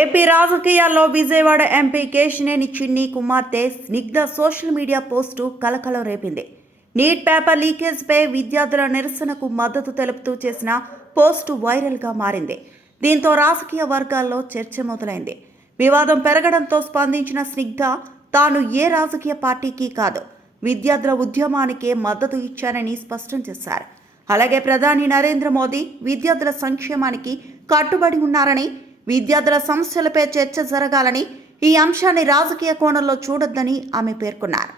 AP రాజకీయాల్లో Vijayawada MP Kesineni చిన్ని కుమార్తె స్నిగ్ధ సోషల్ మీడియా పోస్టు కలకలం రేపింది. నీట్ పేపర్ లీకేజ్పై విద్యార్థుల నిరసనకు మద్దతు తెలుపుతూ చేసిన పోస్టు వైరల్గా మారింది. దీంతో రాజకీయ వర్గాల్లో చర్చ మొదలైంది. వివాదం పెరగడంతో స్పందించిన స్నిగ్ధ తాను ఏ రాజకీయ పార్టీకి కాదు, విద్యార్థుల ఉద్యమానికే మద్దతు ఇచ్చానని స్పష్టం చేశారు. అలాగే ప్రధాని నరేంద్ర మోదీ విద్యార్థుల సంక్షేమానికి కట్టుబడి ఉన్నారని, విద్యార్థుల సమస్యలపై చర్చ జరగాలని, ఈ అంశాన్ని రాజకీయ కోణంలో చూడొద్దని ఆమె పేర్కొన్నారు.